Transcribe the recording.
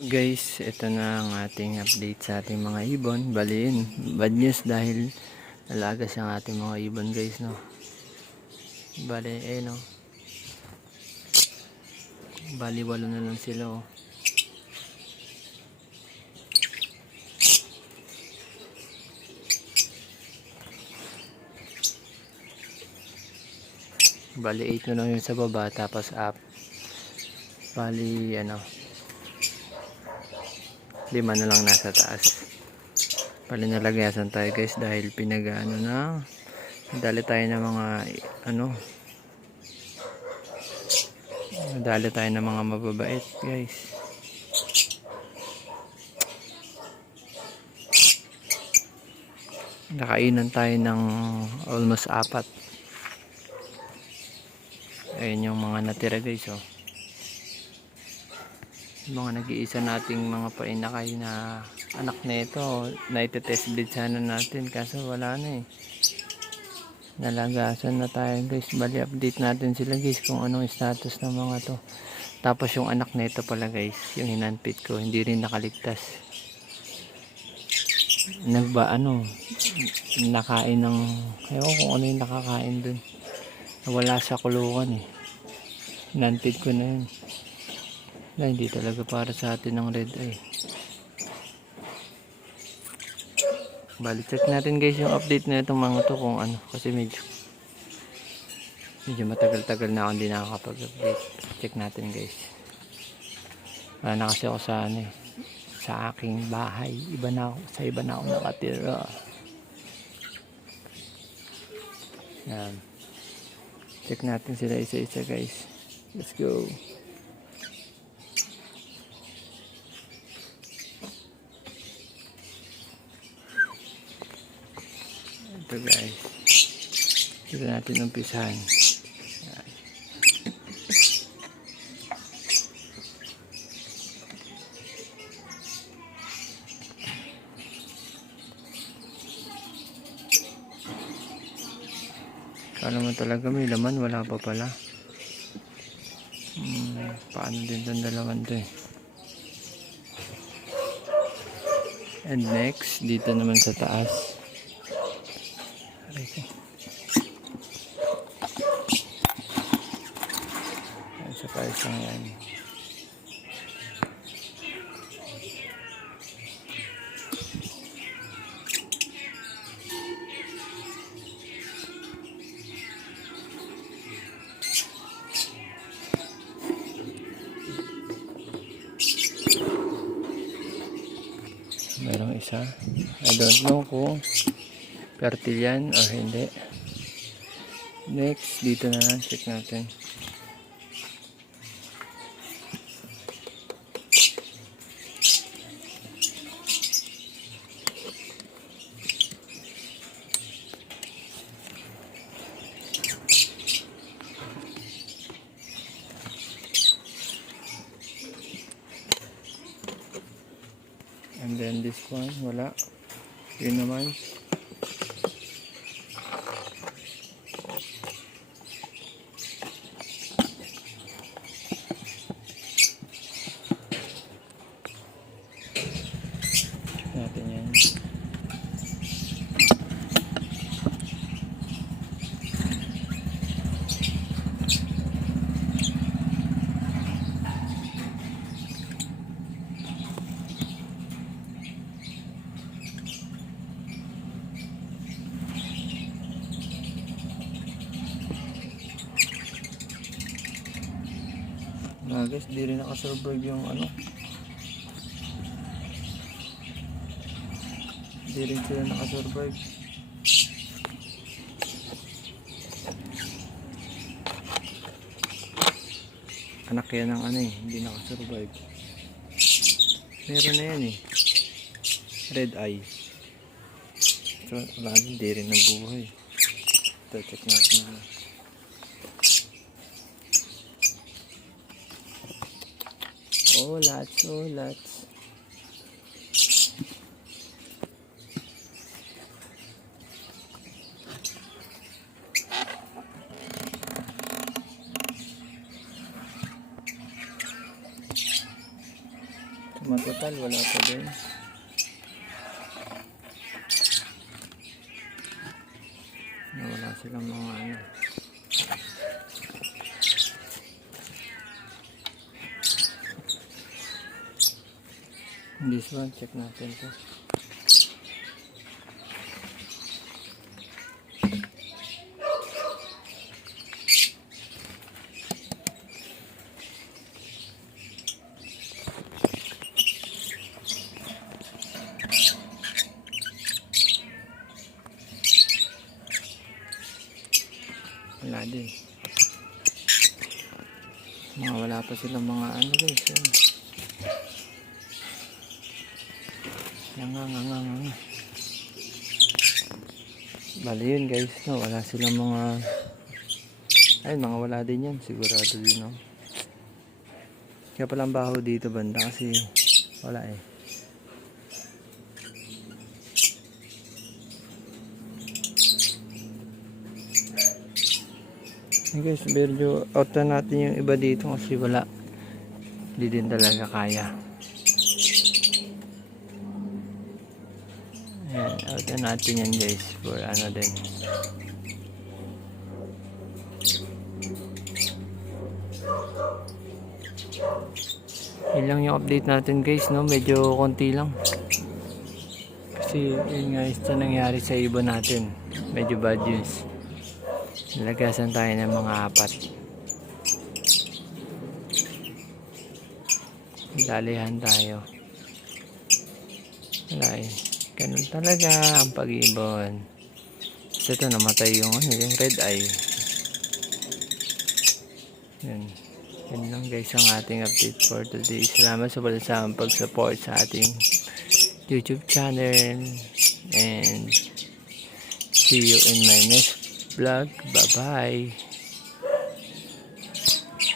Guys, ito na ang ating update sa ating mga ibon. Baliin, bad news dahil alagas ang ating mga ibon guys, no. Bali, no. Bali, 8 na lang sila, oh. Bali, 8 na lang yun sa baba, tapos up. Bali, 5 na lang nasa taas. Bali, nalagyasan tayo guys dahil dali tayo ng mga dali tayo ng mga mababait guys. Nakainan tayo ng almost 4. Ayun yung mga natira guys, oh. Mga nag-iisa nating mga painakay na anak na ito, na ite-test bleed sana natin kaso wala na eh. Nalagasan na tayo guys. Bali, update natin sila guys kung anong status ng mga to. Tapos yung anak na ito pala guys, yung hinanpit ko, hindi rin nakaligtas. Nakain ng, ewan kung ano yung nakakain dun. Wala sa kulungan eh. Hinanpit ko na yun. Na hindi talaga para sa atin ng red eye. Bali, check natin guys yung update na itong mga to kung ano, kasi medyo matagal-tagal na ako hindi nakakapag-update. Check natin guys. Wala na kasi ako sa aking bahay. Iba na ako nakatira. Yan. Check natin sila isa-isa guys. Let's go. Ito guys, dito natin umpisahan. Kala mo talaga may laman, wala pa pala. Paano din itong dalawan to eh. And next, dito naman sa taas. Aray ko. Ayan sa paisang yan. Merong isa. I don't know kung fertile yan or hindi. Next, dito na lang. Check natin. And then this one, wala. Yun naman. Natin yan. Guys, di rin nakasurvive yung di rin sila nakasurvive. Anak yan ng hindi nakasurvive. Meron na yan eh, red eye. So wala din, di rin nabuhay. Ito, check natin na. Oh, lots. Matotal, wala pa din. Wala silang mga ano. This one, check natin to. Wala din. Wala pa silang mga ano guys. Yan. Nga. Bali yun guys, no? Wala silang mga mga wala din yan, sigurado din, no? Kaya palang baho dito banda kasi wala eh. Hey guys, medyo out na natin yung iba dito kasi wala. Hindi din talaga kaya. Ayan, out na natin yan guys for ano din. Yun lang yung update natin guys, no? Medyo konti lang. Kasi yun guys, ito nangyari sa ibon natin. Medyo bad news. Nalagasan tayo ng mga 4. Dalihan tayo. Wala eh. Ganun talaga ang pag-ibon. Kasi ito namatay yung yung red eye. Yun. Yun lang guys ang ating update for today. Salamat sa pag-support sa ating YouTube channel. And see you in my next vlog. Bye bye.